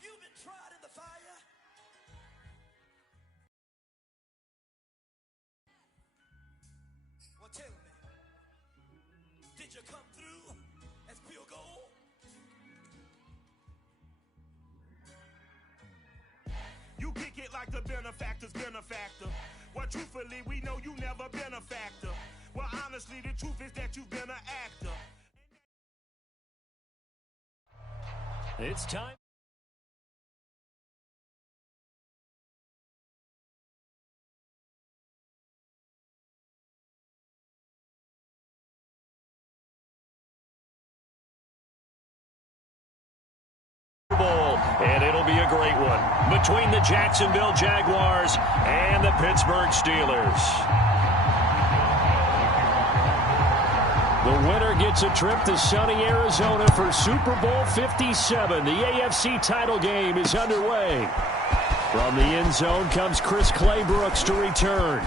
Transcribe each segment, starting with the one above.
Have you been tried in the fire? Well, tell me, did you come through as pure gold? You kick it like the benefactor's benefactor. Well, truthfully, we know you never been a factor. Well, honestly, the truth is that you've been an actor. It's time. And it'll be a great one between the Jacksonville Jaguars and the Pittsburgh Steelers. The winner gets a trip to sunny Arizona for Super Bowl 57. The AFC title game is underway. From the end zone comes Chris Claybrooks to return.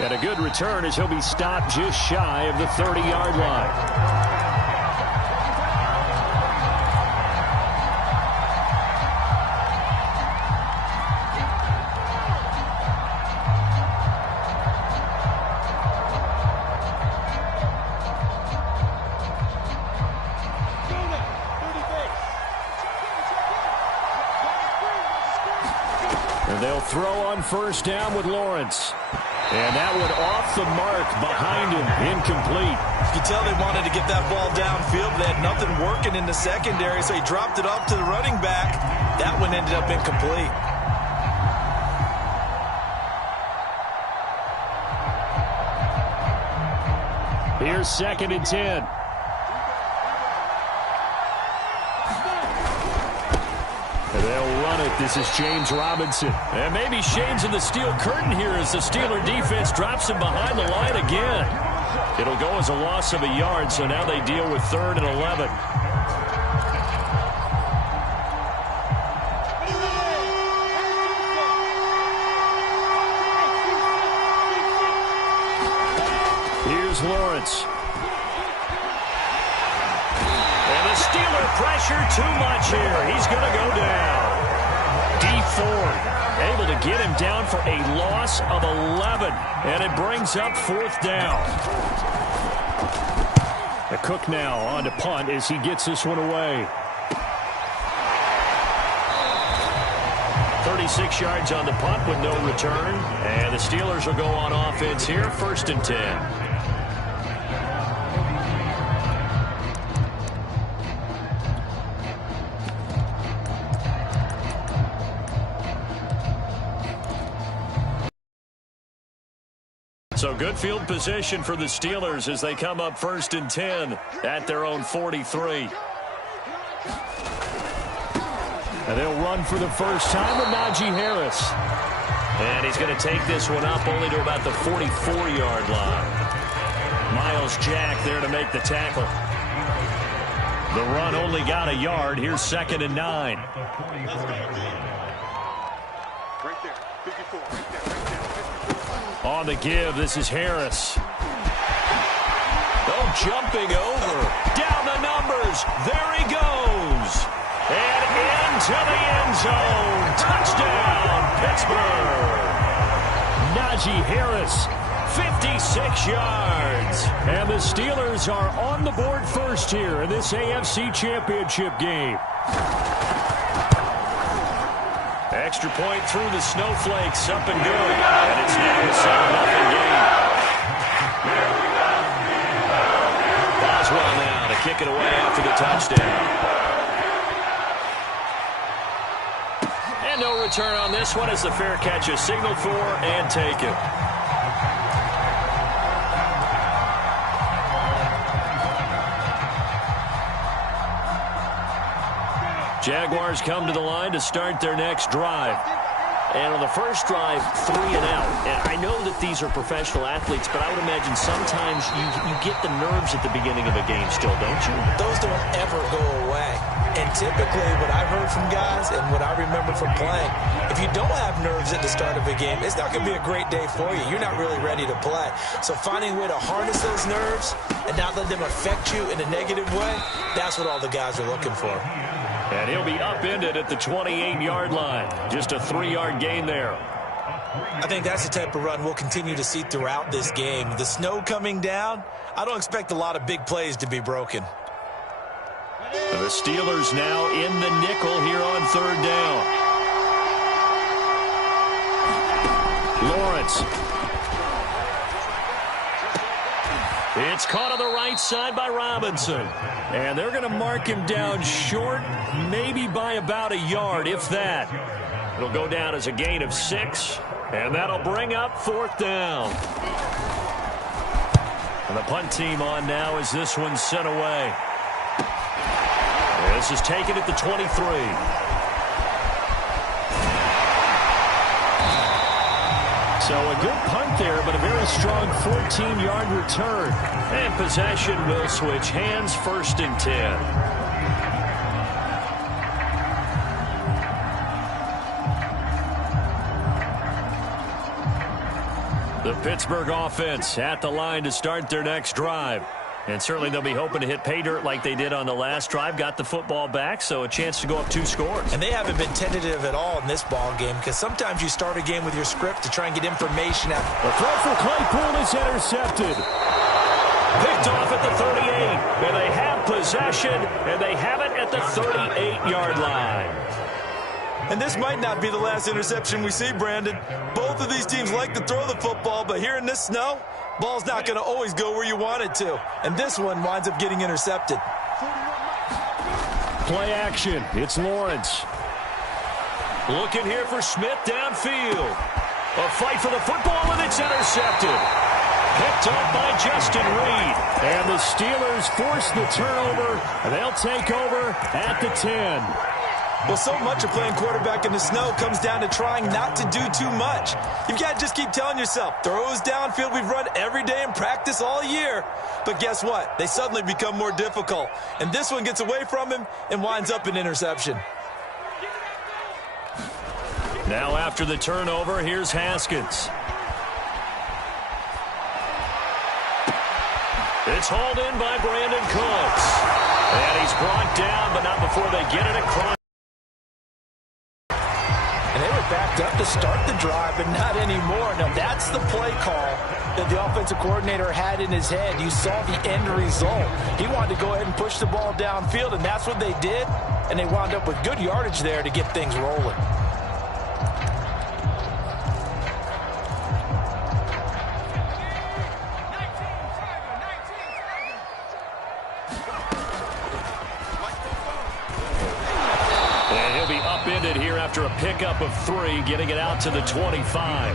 And a good return as he'll be stopped just shy of the 30-yard line. They'll throw on first down with Lawrence. And that one off the mark behind him, incomplete. You can tell they wanted to get that ball downfield. They had nothing working in the secondary, so he dropped it off to the running back. That one ended up incomplete. Here's 2nd and 10. They'll run it. This is James Robinson. And maybe Shane's in the steel curtain here as the Steeler defense drops him behind the line again. It'll go as a loss of a yard, so now they deal with 3rd and 11. Here's Lawrence. Steeler pressure too much here. He's going to go down. D Ford able to get him down for a loss of 11. And it brings up 4th down. The Cook now on to punt as he gets this one away. 36 yards on the punt with no return. And the Steelers will go on offense here, 1st and 10. So good field position for the Steelers as they come up 1st and 10 at their own 43. And they'll run for the first time with Najee Harris. And he's going to take this one up only to about the 44-yard line. Myles Jack there to make the tackle. The run only got a yard. Here's 2nd and 9. Right there, 54, right there, right there. On the give, this is Harris. Oh, jumping over. Down the numbers. There he goes. And into the end zone. Touchdown, Pittsburgh. Najee Harris, 56 yards. And the Steelers are on the board first here in this AFC Championship game. Extra point through the snowflakes, up and good. And it's now a 7-0 game. Boswell now to kick it away after the touchdown. And no return on this one as the fair catch is signaled for and taken. Jaguars come to the line to start their next drive. And on the first drive, 3 and out. And I know that these are professional athletes, but I would imagine sometimes you get the nerves at the beginning of a game still, don't you? Those don't ever go away. And typically what I've heard from guys and what I remember from playing, if you don't have nerves at the start of a game, it's not going to be a great day for you. You're not really ready to play. So finding a way to harness those nerves and not let them affect you in a negative way, that's what all the guys are looking for. And he'll be upended at the 28-yard line. Just a 3-yard gain there. I think that's the type of run we'll continue to see throughout this game. The snow coming down, I don't expect a lot of big plays to be broken. The Steelers now in the nickel here on 3rd down. Lawrence. It's caught on the right side by Robinson. And they're going to mark him down short, maybe by about a yard, if that. It'll go down as a gain of 6, and that'll bring up 4th down. And the punt team on now as this one's sent away. This is taken at the 23. So a good punt there, but a very strong 14-yard return. And possession will switch hands, 1st and 10. The Pittsburgh offense at the line to start their next drive. And certainly they'll be hoping to hit pay dirt like they did on the last drive. Got the football back, so a chance to go up 2 scores. And they haven't been tentative at all in this ball game, because sometimes you start a game with your script to try and get information out. The throw for Claypool is intercepted. Picked off at the 38. And they have possession, and they have it at the 38-yard line. And this might not be the last interception we see, Brandon. Both of these teams like to throw the football, but here in this snow, ball's not going to always go where you want it to. And this one winds up getting intercepted. Play action. It's Lawrence. Looking here for Smith downfield. A fight for the football, and it's intercepted. Picked up by Justin Reed. And the Steelers force the turnover. They'll take over at the 10. Well, so much of playing quarterback in the snow comes down to trying not to do too much. You've got to just keep telling yourself, throws downfield we've run every day in practice all year. But guess what? They suddenly become more difficult. And this one gets away from him and winds up an interception. Now after the turnover, here's Haskins. It's hauled in by Brandon Cooks. And he's brought down, but not before they get it across. And they were backed up to start the drive, but not anymore. Now, that's the play call that the offensive coordinator had in his head. You saw the end result. He wanted to go ahead and push the ball downfield, and that's what they did. And they wound up with good yardage there to get things rolling. Here after a pickup of 3, getting it out to the 25.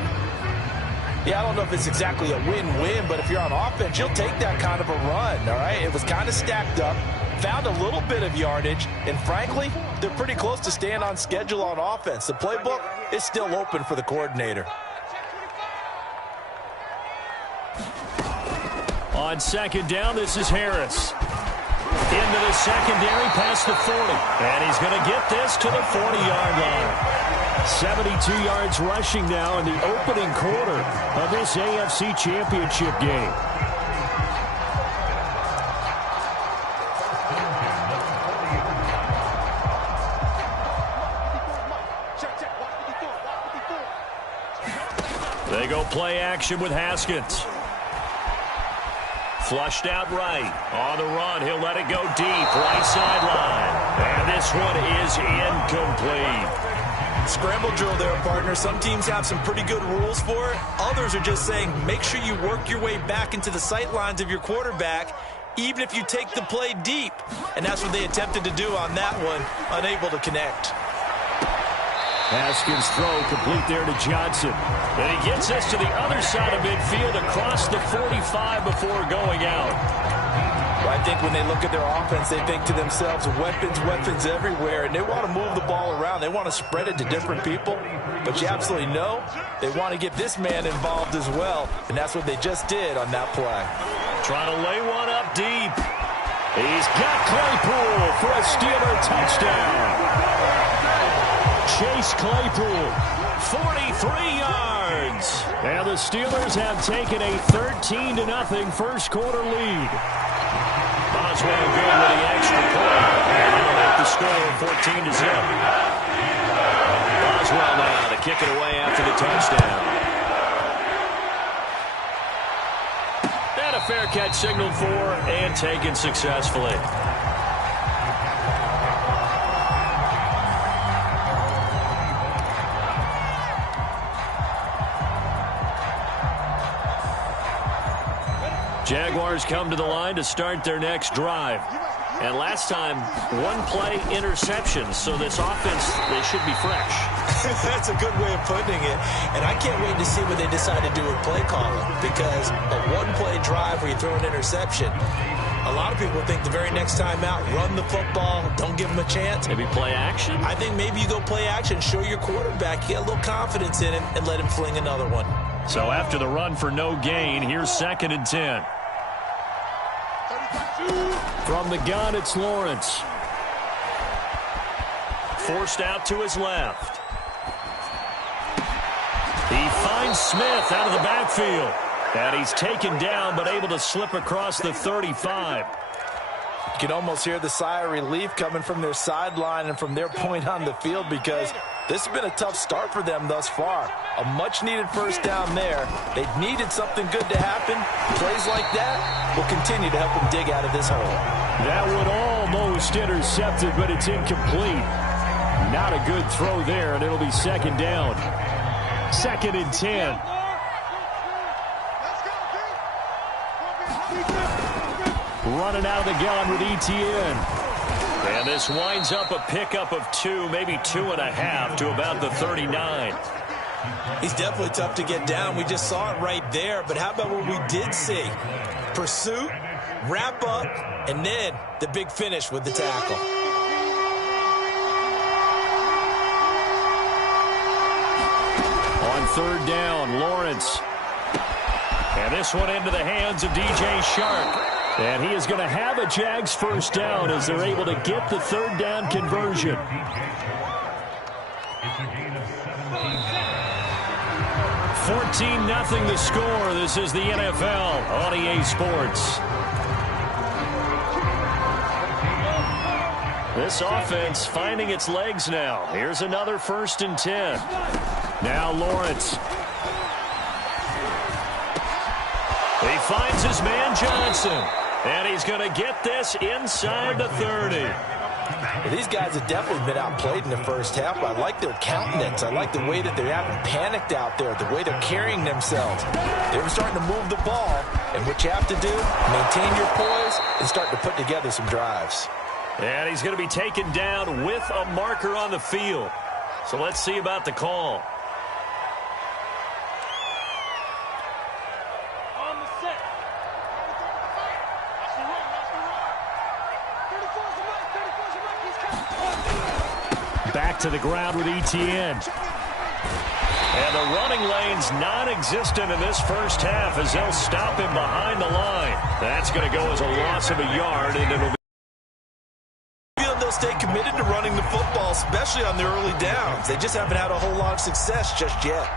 Yeah, I don't know if it's exactly a win-win, but if you're on offense, you'll take that kind of a run, all right? It was kind of stacked up, found a little bit of yardage, and frankly, they're pretty close to staying on schedule on offense. The playbook is still open for the coordinator. On 2nd down, this is Harris. Into the secondary, past the 40. And he's going to get this to the 40-yard line. 72 yards rushing now in the opening quarter of this AFC Championship game. They go play action with Haskins. Flushed out right. On the run, he'll let it go deep. Right sideline. And this one is incomplete. Scramble drill there, partner. Some teams have some pretty good rules for it. Others are just saying make sure you work your way back into the sight lines of your quarterback, even if you take the play deep. And that's what they attempted to do on that one, unable to connect. Haskins' throw complete there to Johnson. And he gets us to the other side of midfield across the 45 before going out. Well, I think when they look at their offense, they think to themselves, weapons everywhere, and they want to move the ball around. They want to spread it to different people. But you absolutely know they want to get this man involved as well, and that's what they just did on that play. Trying to lay one up deep. He's got Claypool for a Steeler touchdown. Chase Claypool, 43 yards. And the Steelers have taken a 13-0 first quarter lead. Boswell good with the extra point. And he'll make the score, 14-0. Boswell now to kick it away after the touchdown. And a fair catch signaled for and taken successfully. Jaguars come to the line to start their next drive. And last time, one-play interception. So this offense, they should be fresh. That's a good way of putting it. And I can't wait to see what they decide to do with play calling. Because a one-play drive where you throw an interception, a lot of people think the very next time out, run the football, don't give them a chance. Maybe play action? I think maybe you go play action, show your quarterback, get a little confidence in him, and let him fling another one. So after the run for no gain, here's 2nd and 10. From the gun, it's Lawrence. Forced out to his left. He finds Smith out of the backfield. And he's taken down, but able to slip across the 35. You can almost hear the sigh of relief coming from their sideline and from their point on the field, because this has been a tough start for them thus far. A much-needed first down there. They needed something good to happen. Plays like that will continue to help them dig out of this hole. That would almost intercepted, but it's incomplete. Not a good throw there, and it'll be 2nd down. 2nd and 10. Running out of the gun with ETN. And this winds up a pickup of 2, maybe 2.5 to about the 39. He's definitely tough to get down. We just saw it right there. But how about what we did see? Pursuit, wrap up, and then the big finish with the tackle. On 3rd down, Lawrence. And this one into the hands of DJ Shark. And he is going to have a Jags first down as they're able to get the 3rd down conversion. 14-0 the score. This is the NFL on EA Sports. This offense finding its legs now. Here's another 1st and 10. Now Lawrence. He finds his man Johnson. And he's going to get this inside the 30. Well, these guys have definitely been outplayed in the first half. I like their countenance. I like the way that they're having panicked out there, the way they're carrying themselves. They're starting to move the ball. And what you have to do, maintain your poise and start to put together some drives. And he's going to be taken down with a marker on the field. So let's see about the call. Back to the ground with ETN. And the running lane's non-existent in this first half as they'll stop him behind the line. That's going to go as a loss of a yard, and it'll be... They'll stay committed to running the football, especially on their early downs. They just haven't had a whole lot of success just yet.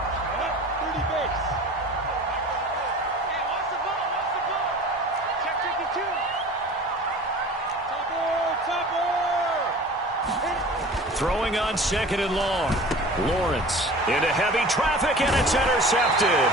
Throwing on 2nd and long. Lawrence into heavy traffic, and it's intercepted.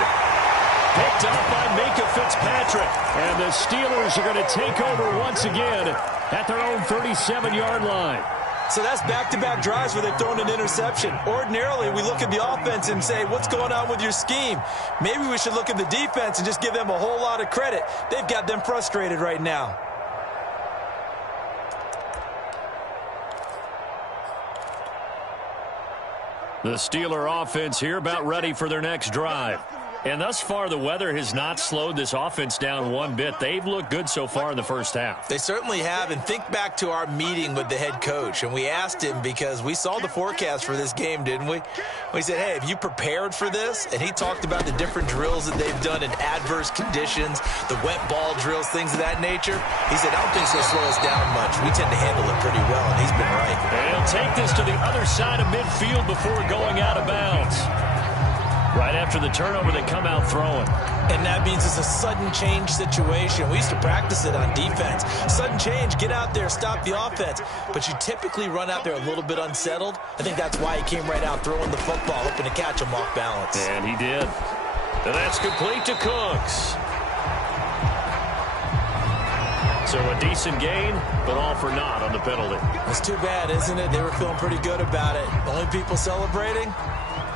Picked up by Minka Fitzpatrick. And the Steelers are going to take over once again at their own 37-yard line. So that's back-to-back drives where they've thrown an interception. Ordinarily, we look at the offense and say, what's going on with your scheme? Maybe we should look at the defense and just give them a whole lot of credit. They've got them frustrated right now. The Steeler offense here about ready for their next drive. And thus far, the weather has not slowed this offense down one bit. They've looked good so far in the first half. They certainly have. And think back to our meeting with the head coach. And we asked him, because we saw the forecast for this game, didn't we? We said, hey, have you prepared for this? And he talked about the different drills that they've done in adverse conditions, the wet ball drills, things of that nature. He said, I don't think it's going to slow us down much. We tend to handle it pretty well, and he's been right. And he'll take this to the other side of midfield before going out of bounds. Right after the turnover, they come out throwing. And that means it's a sudden change situation. We used to practice it on defense. Sudden change, get out there, stop the offense. But you typically run out there a little bit unsettled. I think that's why he came right out throwing the football, hoping to catch him off balance. And he did. And that's complete to Cooks. So a decent gain, but all for naught on the penalty. That's too bad, isn't it? They were feeling pretty good about it. Only people celebrating?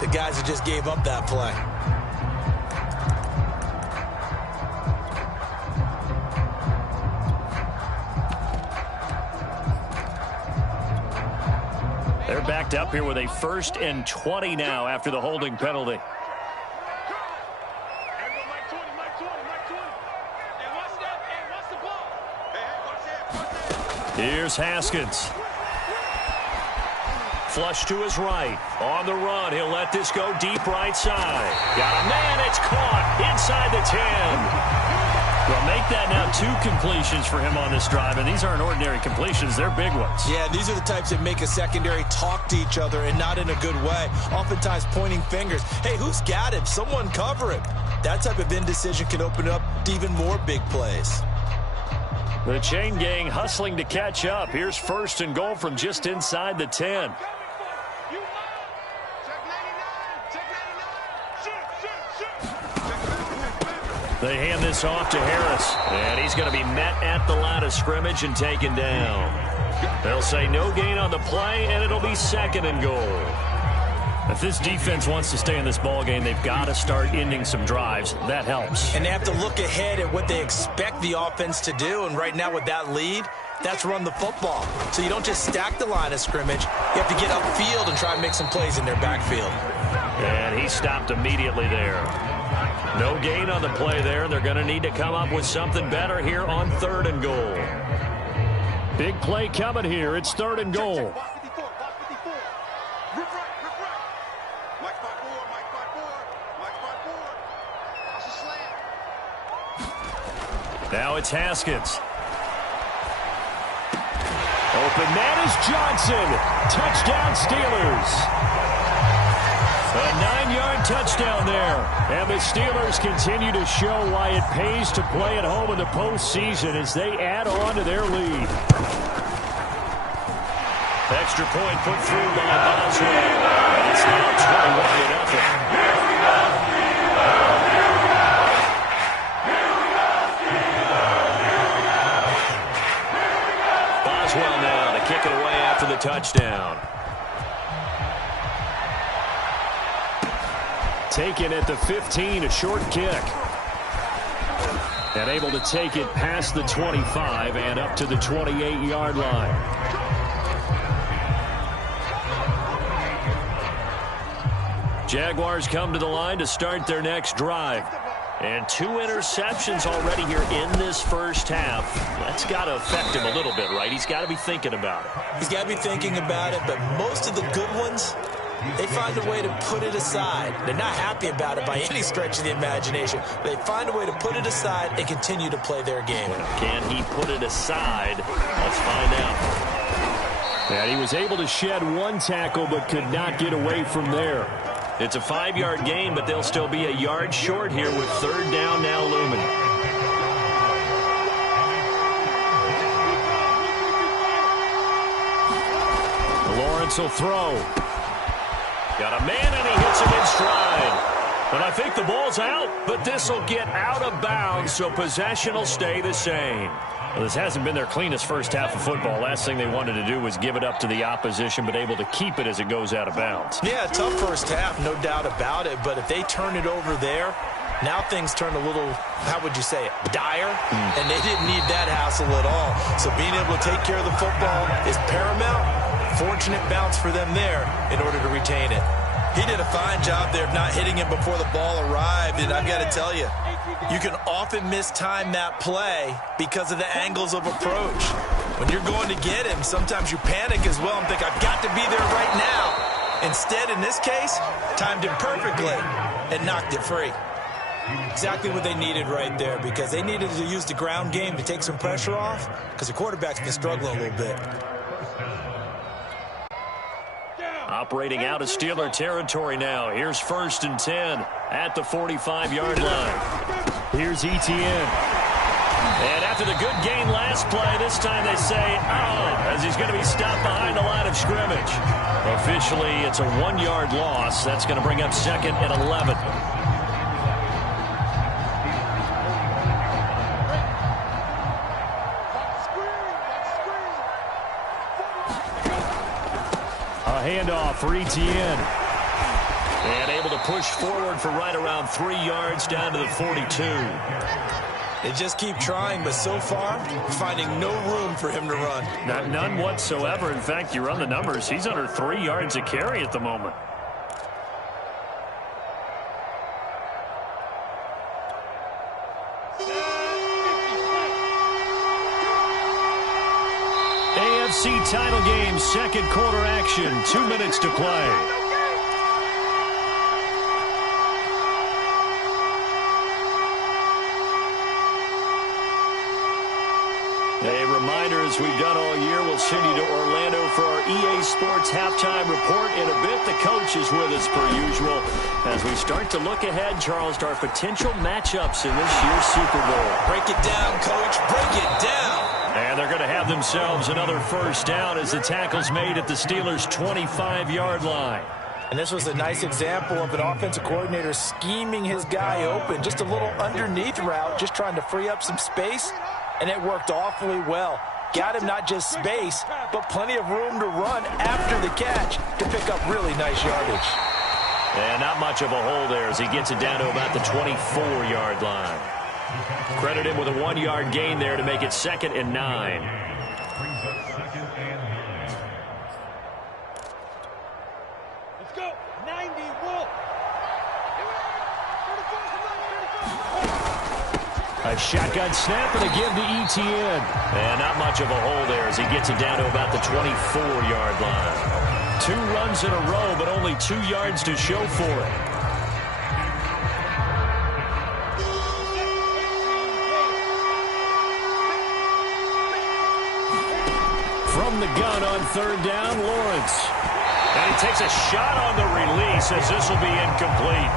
The guys who just gave up that play. They're backed up here with a 1st and 20 now after the holding penalty. Here's Haskins. Flush to his right. On the run. He'll let this go deep right side. Got a man. It's caught inside the 10. Well, make that now 2 completions for him on this drive, and these aren't ordinary completions. They're big ones. Yeah, these are the types that make a secondary talk to each other and not in a good way. Oftentimes pointing fingers. Hey, who's got him? Someone cover him. That type of indecision can open up to even more big plays. The chain gang hustling to catch up. Here's 1st and goal from just inside the 10. They hand this off to Harris, and he's going to be met at the line of scrimmage and taken down. They'll say no gain on the play, and it'll be 2nd and goal. If this defense wants to stay in this ballgame, they've got to start ending some drives. That helps. And they have to look ahead at what they expect the offense to do, and right now with that lead, that's run the football. So you don't just stack the line of scrimmage. You have to get upfield and try and make some plays in their backfield. And he stopped immediately there. No gain on the play there. They're going to need to come up with something better here on 3rd and goal. Big play coming here. It's 3rd and goal. Now it's Haskins. Open man is Johnson. Touchdown Steelers. A 9-yard touchdown there. And the Steelers continue to show why it pays to play at home in the postseason as they add on to their lead. Extra point put through by Boswell. And it's now 21-0. Boswell now to kick it away after the touchdown. Taken at the 15, a short kick. And able to take it past the 25 and up to the 28-yard line. Jaguars come to the line to start their next drive. And 2 interceptions already here in this first half. That's got to affect him a little bit, right? He's got to be thinking about it. He's got to be thinking about it, but most of the good ones, they find a way to put it aside. They're not happy about it by any stretch of the imagination. They find a way to put it aside and continue to play their game. Can he put it aside? Let's find out. And he was able to shed 1 tackle but could not get away from there. It's a 5-yard gain, but they'll still be a yard short here with 3rd down now looming. Lawrence will throw. Got a man, and he hits him in stride. But I think the ball's out, but this will get out of bounds, so possession will stay the same. Well, this hasn't been their cleanest first half of football. Last thing they wanted to do was give it up to the opposition, but able to keep it as it goes out of bounds. Yeah, tough first half, no doubt about it. But if they turn it over there, now things turn a little, how would you say it, dire? And they didn't need that hassle at all. So being able to take care of the football is paramount. Fortunate bounce for them there in order to retain it. He did a fine job there of not hitting him before the ball arrived, and I've got to tell you, you can often mistime that play because of the angles of approach. When you're going to get him, sometimes you panic as well and think, I've got to be there right now. Instead, in this case, timed him perfectly and knocked it free. Exactly what they needed right there, because they needed to use the ground game to take some pressure off because the quarterback's been struggling a little bit. Operating out of Steeler territory now. Here's 1st and 10 at the 45-yard line. Here's Etienne. And after the good gain last play, this time they say, as he's going to be stopped behind the line of scrimmage. Officially, it's a 1-yard loss. That's going to bring up 2nd and 11. A handoff for Etienne. And able to push forward for right around 3 yards down to the 42. They just keep trying, but so far, finding no room for him to run. None whatsoever. In fact, you run the numbers. He's under 3 yards a carry at the moment. AFC title game, 2nd quarter action. 2 minutes to play. A reminder, as we've done all year, we'll send you to Orlando for our EA Sports halftime report in a bit. The coach is with us per usual as we start to look ahead, Charles, to our potential matchups in this year's Super Bowl. Break it down, Coach. Break it down. And they're going to have themselves another 1st down as the tackle's made at the Steelers' 25-yard line. And this was a nice example of an offensive coordinator scheming his guy open. Just a little underneath route, just trying to free up some space. And it worked awfully well. Got him not just space, but plenty of room to run after the catch to pick up really nice yardage. And not much of a hole there as he gets it down to about the 24-yard line. Credit him with a 1-yard gain there to make it 2nd and 9. A shotgun snap and a give to Etienne. And not much of a hole there as he gets it down to about the 24-yard line. 2 runs in a row, but only 2 yards to show for it. From the gun on 3rd down, Lawrence. And he takes a shot on the release as this will be incomplete.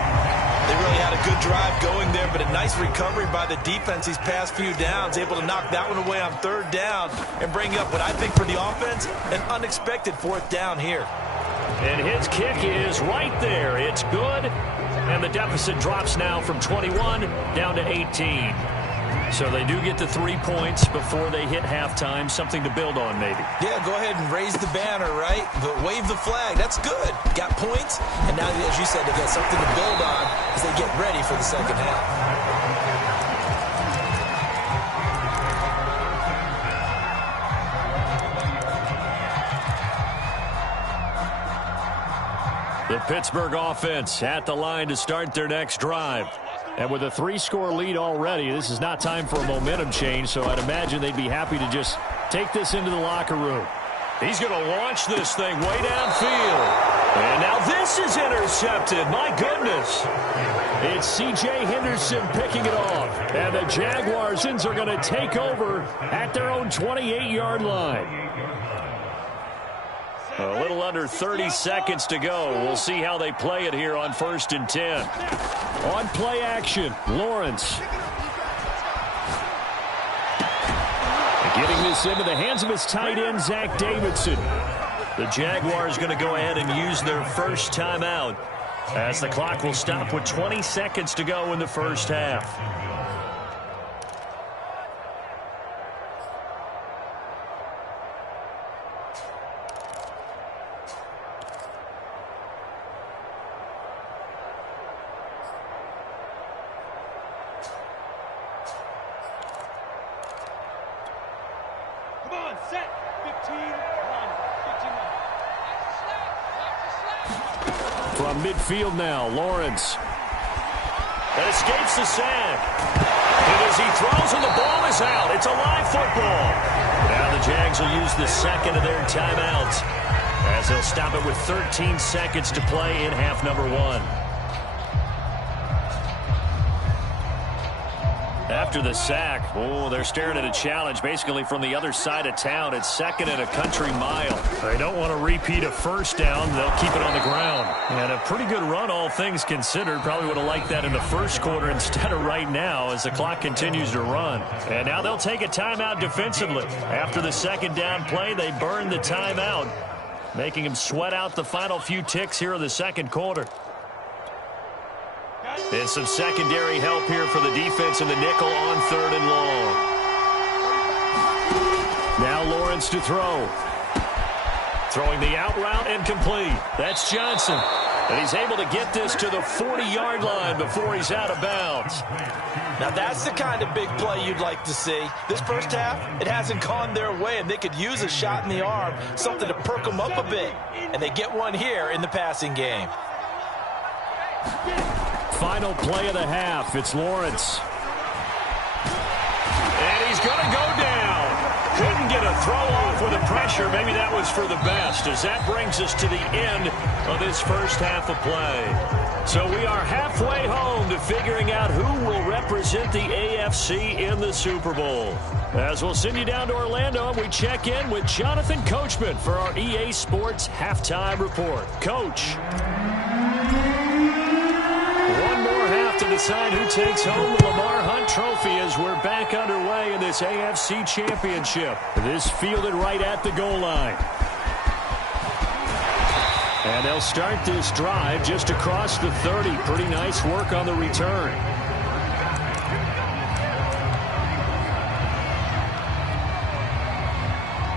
They really had a good drive going there, but a nice recovery by the defense these past few downs, able to knock that one away on 3rd down and bring up what I think for the offense, an unexpected 4th down here. And his kick is right there. It's good, and the deficit drops now from 21 down to 18. So they do get the 3 points before they hit halftime, something to build on maybe. Yeah, go ahead and raise the banner, right? But wave the flag. That's good. Got points, and now, as you said, they got something to build on as they get ready for the 2nd half. The Pittsburgh offense at the line to start their next drive. And with a 3-score lead already, this is not time for a momentum change, so I'd imagine they'd be happy to just take this into the locker room. He's going to launch this thing way downfield. And now this is intercepted. My goodness. It's C.J. Henderson picking it off. And the Jaguarsons are going to take over at their own 28-yard line. A little under 30 seconds to go. We'll see how they play it here on 1st and 10. On play action, Lawrence. Getting this into the hands of his tight end, Zach Davidson. The Jaguars going to go ahead and use their first timeout as the clock will stop with 20 seconds to go in the 1st half. From midfield now, Lawrence. That escapes the sack. And as he throws and the ball is out, it's a live football. Now the Jags will use the 2nd of their timeouts as they'll stop it with 13 seconds to play in half number 1. After the sack, they're staring at a challenge basically from the other side of town. It's 2nd and a country mile. They don't want to repeat a first down. They'll keep it on the ground. And a pretty good run, all things considered. Probably would have liked that in the first quarter instead of right now as the clock continues to run. And now they'll take a timeout defensively. After the 2nd down play, they burn the timeout, making them sweat out the final few ticks here in the 2nd quarter. And some secondary help here for the defense in the nickel on 3rd and long. Now Lawrence to throw. Throwing the out route and complete. That's Johnson. And he's able to get this to the 40-yard line before he's out of bounds. Now that's the kind of big play you'd like to see. This first half, it hasn't gone their way, and they could use a shot in the arm, something to perk them up a bit. And they get one here in the passing game. Final play of the half. It's Lawrence. And he's going to go down. Couldn't get a throw off with the pressure. Maybe that was for the best, as that brings us to the end of this first half of play. So we are halfway home to figuring out who will represent the AFC in the Super Bowl. As we'll send you down to Orlando, and we check in with Jonathan Coachman for our EA Sports Halftime Report. Coach. One more half to decide who takes home the Lamar Hunt Trophy as we're back underway in this AFC Championship. This fielded right at the goal line. And they'll start this drive just across the 30. Pretty nice work on the return.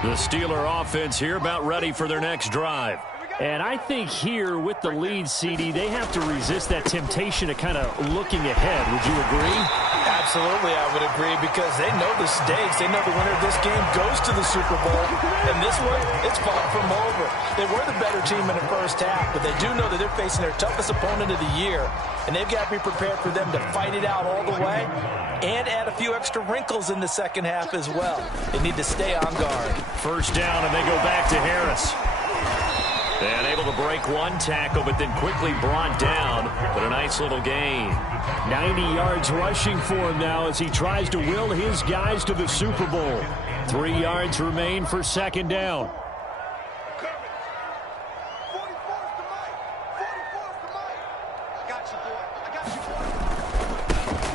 The Steeler offense here about ready for their next drive. And I think here with the lead, CD, they have to resist that temptation of kind of looking ahead. Would you agree? Absolutely, I would agree, because they know the stakes. They know the winner of this game goes to the Super Bowl. And this one, it's far from over. They were the better team in the first half, but they do know that they're facing their toughest opponent of the year. And they've got to be prepared for them to fight it out all the way and add a few extra wrinkles in the second half as well. They need to stay on guard. First down, and they go back to Harris. And able to break one tackle, but then quickly brought down. But a nice little gain. 90 yards rushing for him now as he tries to will his guys to the Super Bowl. 3 yards remain for second down.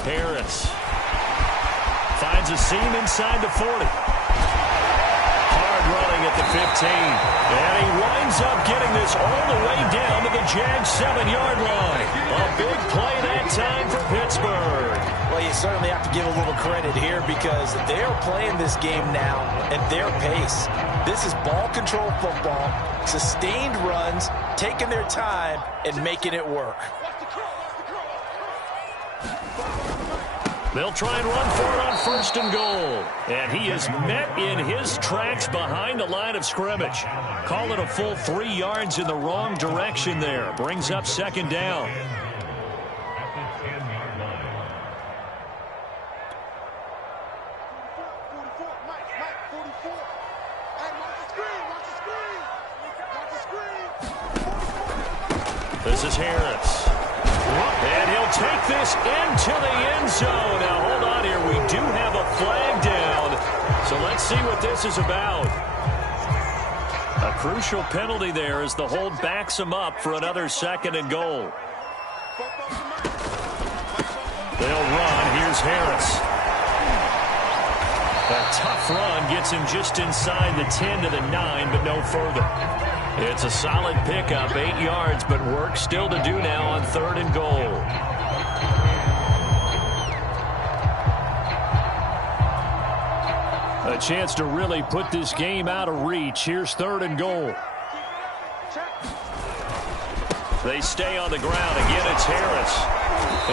Harris finds a seam inside the 40. Running at the 15. And he winds up getting this all the way down to the Jags 7-yard line. A big play that time for Pittsburgh. Well, you certainly have to give a little credit here because they're playing this game now at their pace. This is ball control football, sustained runs, taking their time and making it work. They'll try and run for it on first and goal. And he is met in his tracks behind the line of scrimmage. Call it a full 3 yards in the wrong direction there. Brings up second down. This is Harris. And he'll take this into the end zone. Now, hold on here. We do have a flag down. So let's see what this is about. A crucial penalty there as the hold backs him up for another second and goal. They'll run. Here's Harris. A tough run gets him just inside the 10 to the 9, but no further. It's a solid pickup, 8 yards, but work still to do now on third and goal. A chance to really put this game out of reach. Here's third and goal. They stay on the ground. Again, it's Harris.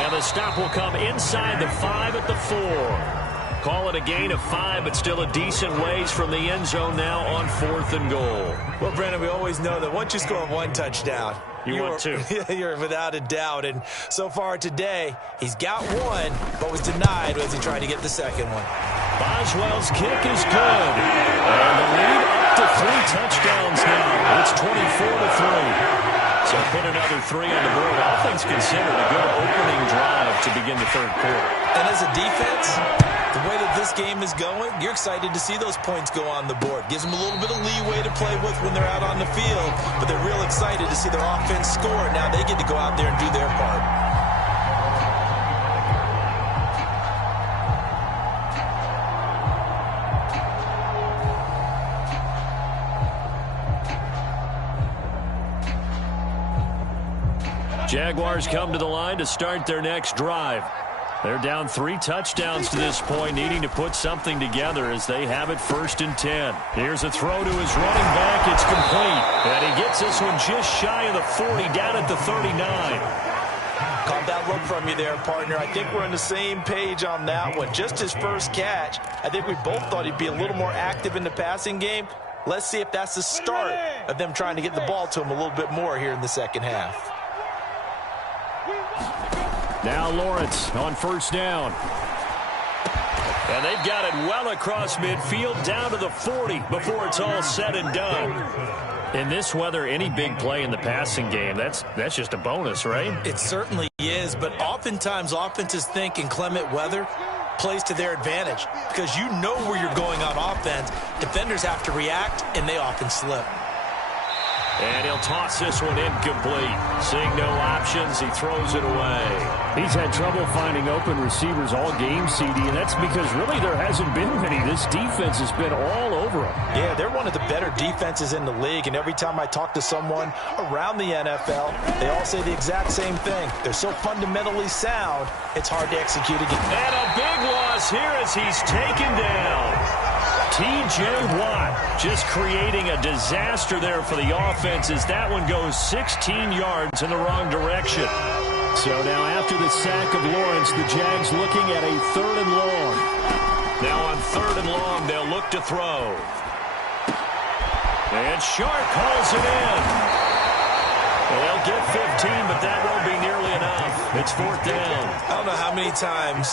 And the stop will come inside the 5 at the 4. Call it a gain of 5, but still a decent ways from the end zone now on fourth and goal. Well, Brandon, we always know that once you score one touchdown, you're without a doubt. And so far today, he's got one, but was denied as he tried to get the second one. Boswell's kick is good. And the lead up to 3 touchdowns now. It's 24-3. So put another 3 on the board. All things considered, a good opening drive to begin the third quarter. And as a defense, the way that this game is going, you're excited to see those points go on the board. Gives them a little bit of leeway to play with when they're out on the field, but they're real excited to see their offense score. Now they get to go out there and do their part. Jaguars come to the line to start their next drive. They're down 3 touchdowns to this point, needing to put something together as they have it 1st and 10. Here's a throw to his running back. It's complete. And he gets this one just shy of the 40, down at the 39. Caught that look from you there, partner. I think we're on the same page on that one. Just his first catch, I think we both thought he'd be a little more active in the passing game. Let's see if that's the start of them trying to get the ball to him a little bit more here in the second half. Now Lawrence on 1st down. And they've got it well across midfield down to the 40 before it's all said and done. In this weather, any big play in the passing game, that's just a bonus, right? It certainly is, but oftentimes offenses think inclement weather plays to their advantage because you know where you're going on offense. Defenders have to react, and they often slip. And he'll toss this one incomplete. Seeing no options, he throws it away. He's had trouble finding open receivers all game, CD, and that's because really there hasn't been many. This defense has been all over him. Yeah, they're one of the better defenses in the league, and every time I talk to someone around the NFL, they all say the exact same thing. They're so fundamentally sound, it's hard to execute again. And a big loss here as he's taken down. T.J. Watt just creating a disaster there for the offense as that one goes 16 yards in the wrong direction. So now after the sack of Lawrence, the Jags looking at a 3rd and long. Now on 3rd and long, they'll look to throw. And Sharp hauls it in. They'll get 15, but that won't be nearly enough. It's 4th down. I don't know how many times,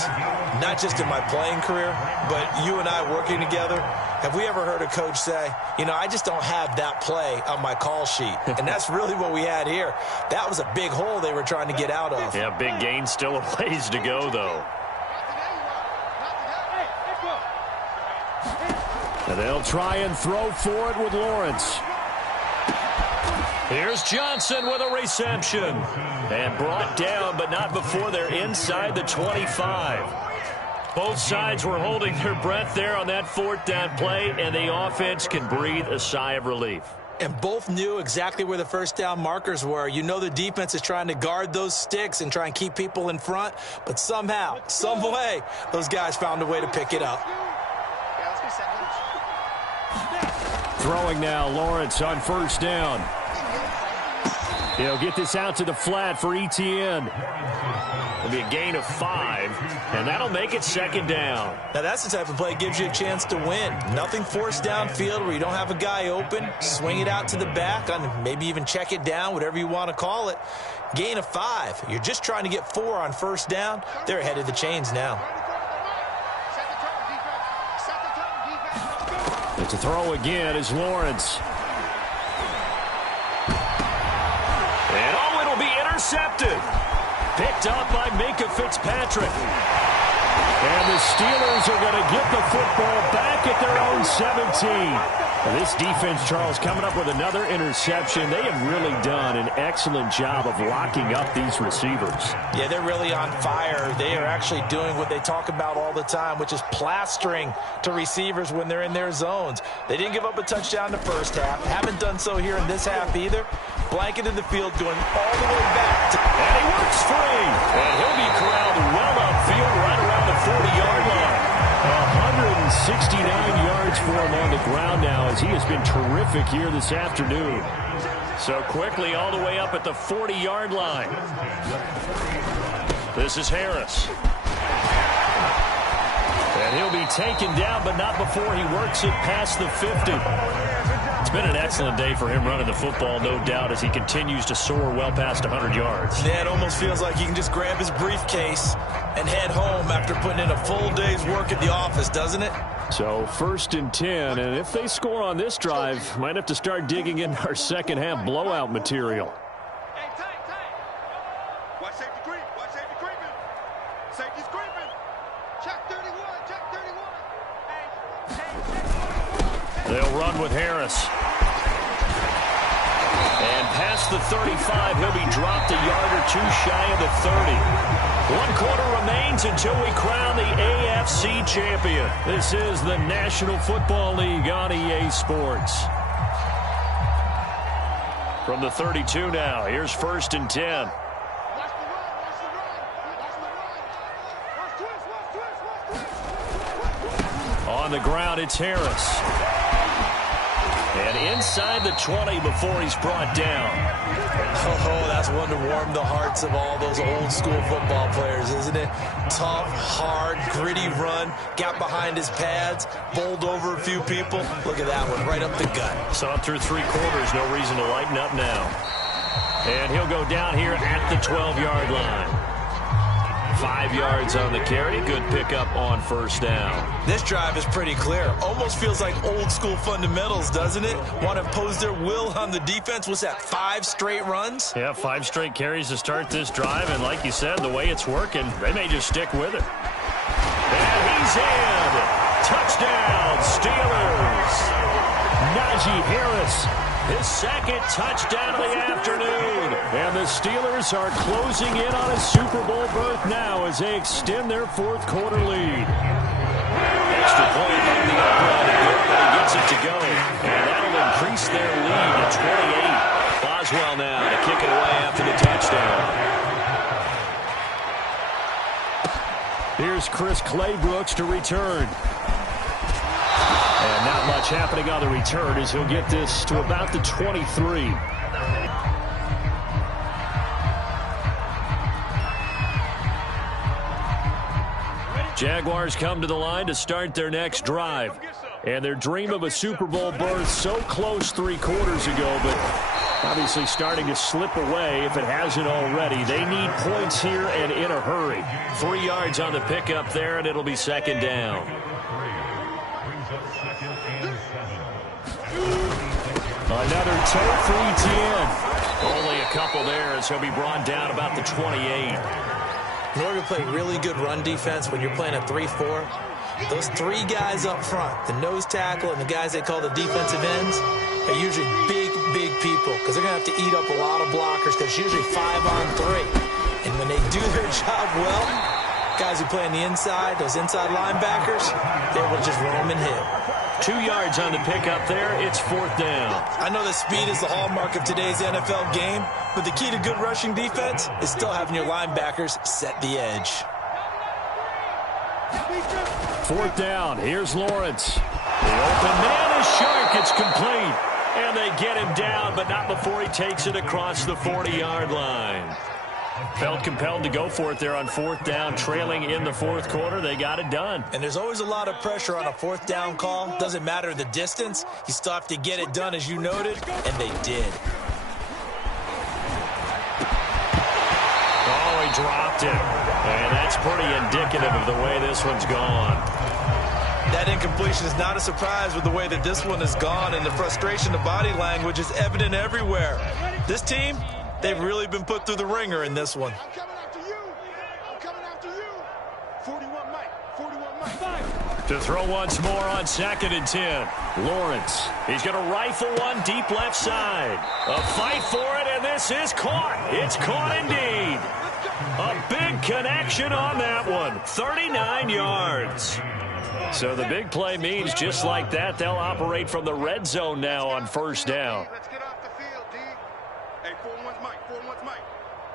not just in my playing career, but you and I working together, have we ever heard a coach say, you know, I just don't have that play on my call sheet. And that's really what we had here. That was a big hole they were trying to get out of. Yeah, big gain, still a ways to go, though. And they'll try and throw for it with Lawrence. Here's Johnson with a reception. And brought down, but not before they're inside the 25. Both sides were holding their breath there on that 4th down play, and the offense can breathe a sigh of relief. And both knew exactly where the 1st down markers were. You know the defense is trying to guard those sticks and try and keep people in front, but somehow, some way, those guys found a way to pick it up. Throwing now, Lawrence on 1st down. He'll get this out to the flat for Etienne. It'll be a gain of 5, and that'll make it 2nd down. Now that's the type of play that gives you a chance to win. Nothing forced downfield where you don't have a guy open. Swing it out to the back, on maybe even check it down, whatever you want to call it. Gain of 5. You're just trying to get 4 on 1st down. They're ahead of the chains now. It's a throw again is Lawrence. And oh, it'll be intercepted. Picked up by Minka Fitzpatrick. And the Steelers are going to get the football back at their own 17. This defense, Charles, coming up with another interception. They have really done an excellent job of locking up these receivers. Yeah, they're really on fire. They are actually doing what they talk about all the time, which is plastering to receivers when they're in their zones. They didn't give up a touchdown the 1st half. Haven't done so here in this half either. Blanketed the field, going all the way back. And he works free. And he'll be corralled well upfield right around the 40-yard line. 169 yards for him on the ground now as he has been terrific here this afternoon. So quickly all the way up at the 40-yard line. This is Harris. And he'll be taken down, but not before he works it past the 50. It's been an excellent day for him running the football, no doubt, as he continues to soar well past 100 yards. Yeah, it almost feels like he can just grab his briefcase and head home after putting in a full day's work at the office, doesn't it? So 1st and 10, and if they score on this drive, might have to start digging in our second half blowout material. They'll run with Harris. And past the 35, he'll be dropped a yard or two shy of the 30. 1 quarter remains until we crown the AFC champion. This is the National Football League on EA Sports. From the 32 now, here's 1st and 10. On the ground, it's Harris. And inside the 20 before he's brought down. Oh, that's one to warm the hearts of all those old school football players, isn't it? Tough, hard, gritty run. Got behind his pads, bowled over a few people. Look at that one, right up the gut. Saw it through 3 quarters, no reason to lighten up now. And he'll go down here at the 12-yard line. 5 yards on the carry. Good pickup on 1st down. This drive is pretty clear. Almost feels like old school fundamentals, doesn't it? Want to impose their will on the defense. What's that, 5 straight runs? Yeah, 5 straight carries to start this drive. And like you said, the way it's working, they may just stick with it. And he's in. Touchdown, Steelers. Najee Harris, his 2nd touchdown of the afternoon. And the Steelers are closing in on a Super Bowl berth now as they extend their 4th quarter lead. Extra point on the upright, but he gets it to go. And that'll increase their lead to 28. Boswell now to kick it away after the touchdown. Here's Chris Claybrooks to return. And not much happening on the return as he'll get this to about the 23. Jaguars come to the line to start their next drive. And their dream of a Super Bowl berth so close 3 quarters ago, but obviously starting to slip away if it hasn't already. They need points here and in a hurry. 3 yards on the pickup there, and it'll be 2nd down. Another toe for ETN. Only a couple there as he'll be brought down about the 28. In order to play really good run defense when you're playing a 3-4, those 3 guys up front, the nose tackle and the guys they call the defensive ends, are usually big people because they're going to have to eat up a lot of blockers because it's usually 5-on-3. And when they do their job well, guys who play on the inside, those inside linebackers, they will just roam and hit. 2 yards on the pickup there. It's 4th down. I know that speed is the hallmark of today's NFL game, but the key to good rushing defense is still having your linebackers set the edge. 4th down. Here's Lawrence. The open man is Shark. It's complete. And they get him down, but not before he takes it across the 40-yard line. Felt compelled to go for it there on 4th down, trailing in the 4th quarter. They got it done. And there's always a lot of pressure on a 4th down call. Doesn't matter the distance. You still have to get it done, as you noted, and they did. Oh, he dropped it. And that's pretty indicative of the way this one's gone. That incompletion is not a surprise with the way that this one has gone, and the frustration of body language is evident everywhere. This team, they've really been put through the ringer in this one. I'm coming after you. I'm coming after you. 41 Mike. 41 Mike. To throw once more on 2nd and 10. Lawrence. He's going to rifle one deep left side. A fight for it, and this is caught. It's caught indeed. A big connection on that one. 39 yards. So the big play means just like that, they'll operate from the red zone now on 1st down. Let's get off the field, D. Hey, 4-1's Mike. 4-1's Mike.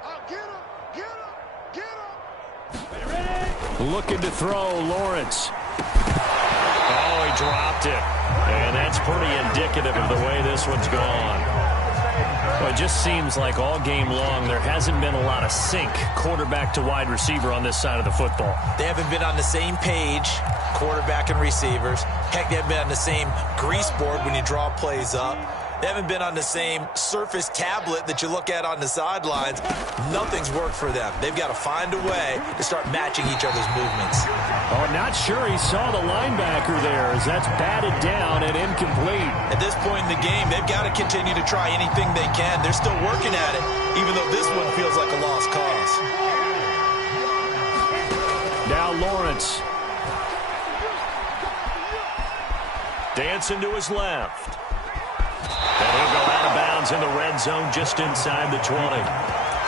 Oh, get him. Get him. Get him. Ready? Looking to throw, Lawrence. Oh, he dropped it. And that's pretty indicative of the way this one's gone. Well, it just seems like all game long there hasn't been a lot of sync quarterback to wide receiver on this side of the football. They haven't been on the same page, quarterback and receivers. Heck, they haven't been on the same grease board when you draw plays up. They haven't been on the same surface tablet that you look at on the sidelines. Nothing's worked for them. They've got to find a way to start matching each other's movements. Oh, not sure he saw the linebacker there as that's batted down and incomplete. At this point in the game, they've got to continue to try anything they can. They're still working at it, even though this one feels like a lost cause. Now Lawrence. Dancing to his left. And he'll go out of bounds in the red zone just inside the 20.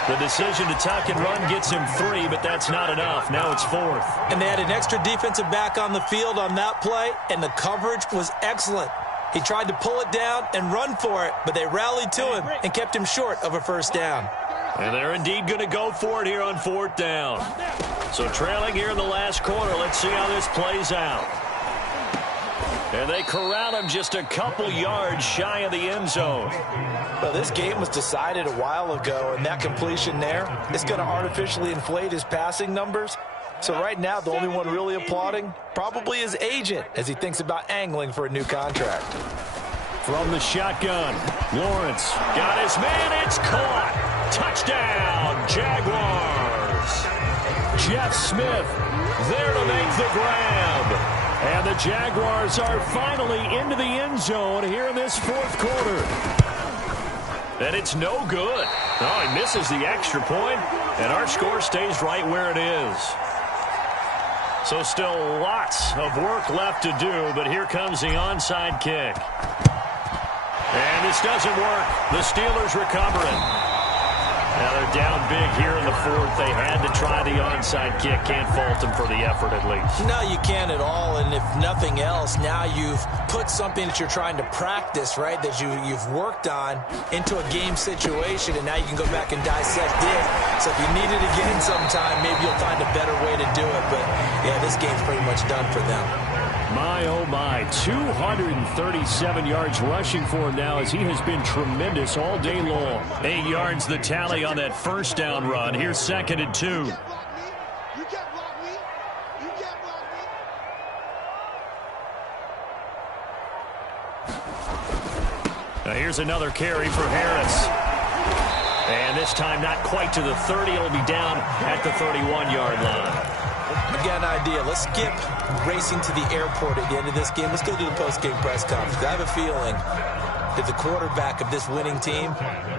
The decision to tuck and run gets him 3, but that's not enough. Now it's 4th. And they had an extra defensive back on the field on that play, and the coverage was excellent. He tried to pull it down and run for it, but they rallied to him and kept him short of a first down. And they're indeed going to go for it here on 4th down. So trailing here in the last quarter, let's see how this plays out. And they corral him just a couple yards shy of the end zone. Well, this game was decided a while ago, and that completion there is going to artificially inflate his passing numbers. So right now, the only one really applauding probably his agent as he thinks about angling for a new contract. From the shotgun, Lawrence got his man. It's caught. Touchdown, Jaguars. Jeff Smith there to make the grab. And the Jaguars are finally into the end zone here in this 4th quarter. And it's no good. Oh, he misses the extra point, and our score stays right where it is. So still lots of work left to do, but here comes the onside kick. And this doesn't work. The Steelers recovering. Now they're down big here in the 4th. They had to try the onside kick. Can't fault them for the effort at least. No, you can't at all. And if nothing else, now you've put something that you're trying to practice, right, that you've worked on into a game situation, and now you can go back and dissect it. So if you need it again sometime, maybe you'll find a better way to do it. But, yeah, this game's pretty much done for them. My, oh, my, 237 yards rushing for him now as he has been tremendous all day long. 8 yards the tally on that first down run. Here's 2nd and 2. Now here's another carry for Harris. And this time not quite to the 30. It'll be down at the 31-yard line. I've got an idea. Let's skip racing to the airport at the end of this game. Let's go do the post-game press conference. I have a feeling that the quarterback of this winning team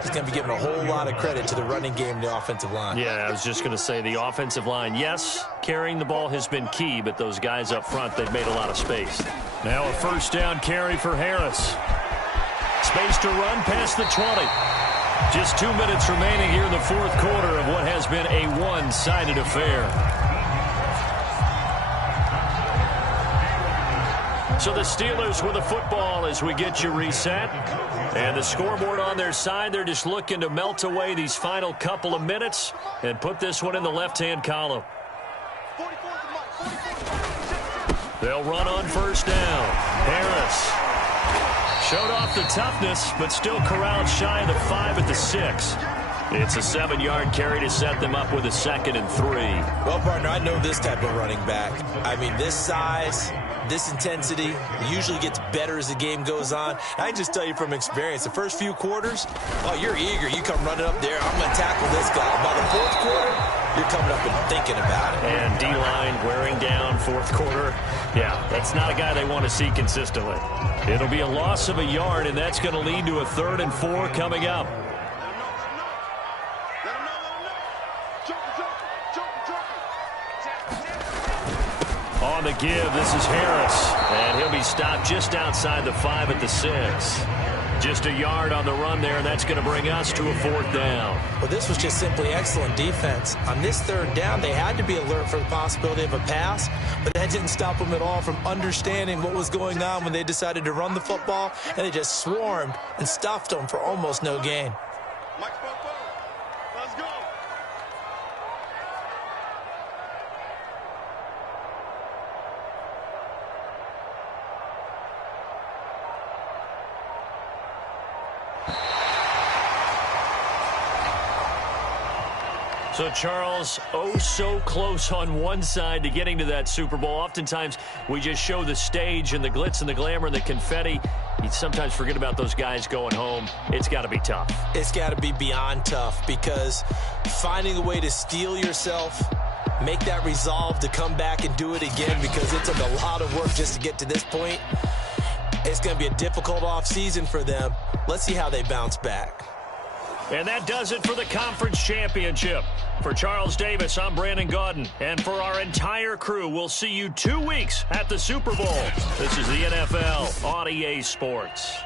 is going to be giving a whole lot of credit to the running game and the offensive line. Yeah, I was just going to say the offensive line. Yes, carrying the ball has been key, but those guys up front, they've made a lot of space. Now a first down carry for Harris. Space to run past the 20. Just 2 minutes remaining here in the 4th quarter of what has been a one-sided affair. So the Steelers with the football as we get you reset. And the scoreboard on their side, they're just looking to melt away these final couple of minutes and put this one in the left-hand column. They'll run on first down. Harris showed off the toughness, but still corralled shy of the 5 at the 6. It's a 7-yard carry to set them up with a 2nd and 3. Well, partner, I know this type of running back. I mean, this size, this intensity usually gets better as the game goes on. I can just tell you from experience, the first few quarters, oh, you're eager. You come running up there, I'm going to tackle this guy. By the 4th quarter, you're coming up and thinking about it. And D-line wearing down 4th quarter. Yeah, that's not a guy they want to see consistently. It'll be a loss of a yard, and that's going to lead to a 3rd and 4 coming up. On the give, this is Harris, and he'll be stopped just outside the 5 at the 6. Just a yard on the run there, and that's going to bring us to a 4th down. Well, this was just simply excellent defense. On this 3rd down, they had to be alert for the possibility of a pass, but that didn't stop them at all from understanding what was going on when they decided to run the football, and they just swarmed and stuffed them for almost no gain. Let's go. So, Charles, oh so close on one side to getting to that Super Bowl. Oftentimes, we just show the stage and the glitz and the glamour and the confetti. You sometimes forget about those guys going home. It's got to be tough. It's got to be beyond tough because finding a way to steel yourself, make that resolve to come back and do it again because it took a lot of work just to get to this point. It's going to be a difficult offseason for them. Let's see how they bounce back. And that does it for the conference championship. For Charles Davis, I'm Brandon Gaudin. And for our entire crew, we'll see you 2 weeks at the Super Bowl. This is the NFL on EA Sports.